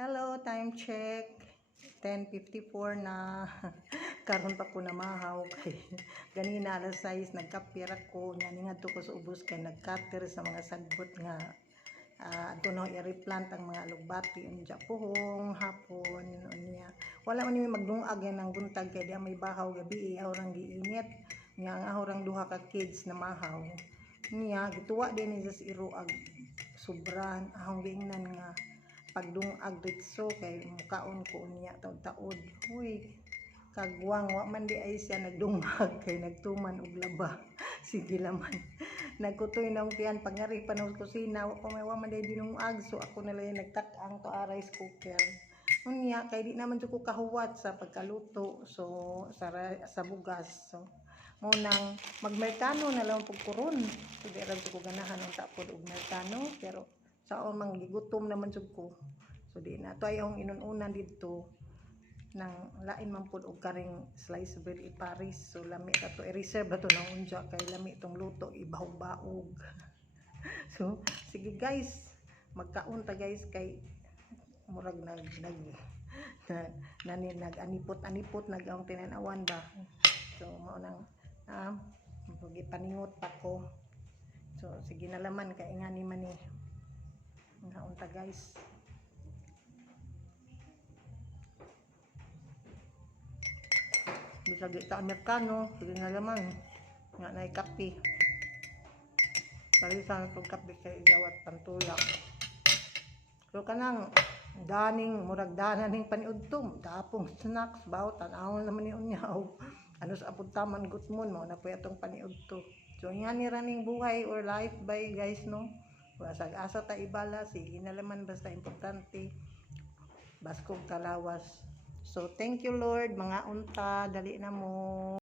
Hello, time check. 10:54 na. Karon pa ko na mahaw kay ganina alas 6 nagkapira ko nya ngadto ko sa ubos kay nagcutter sa mga sagbot nga adto no i-replant ang mga alugbati unja puhong hapon unya. Wala man ni magdungag yan ang buntag kay di may bahaw gabi ihaw rang giinit. Nya ang ahorang duha ka kids na mahaw. Niya gituwa din ni sa iruag sobran ahong giingnan nga pagdungag ditso kay mukaon ko niya taud-taud. Uy, kagwang wa man di ay siya nagdungag kay nagtuman og laba. Sige laman. Nagkutoy na kiyan pangari pa ng kusina wa pa may wa man di dinungag so ako na lang nagtak-ang to rice cooker. Unya kay di naman jud ko kahuwat sa pagkaluto so sa bugas. So mo nang magmerkano na lang pug kuron. So di ra ko ganahan ang tapod og merkano pero sao mang gigutom naman jud ko. So di na to ay ang inununan dito nang lain man pud og karing slice bread iparis. So lami ka to i-reserve to nang unja kay lami tong luto ibaog-baog. So sige guys, magkaon ta guys kay murag nag-anipot nag-ang tinanawan ba. So mao nang gipaningot pa ko. So sige na laman kay ngani man ni naunta guys. Bisa di ta amerikano, sige na laman. Nga na kape. Palisan itong kape kay gawat pantulak. So kanang daning, murag daning paniudtom, tapong snacks, bawo tan-awon naman ni unyaw. Ano sa apuntaman gutmon mo na po itong paniudto. So nga ni running buhay or life by guys no. Basag asa ta ibala, sige na laman basta importante baskog kalawas. So thank you Lord, mga unta, dali na mo.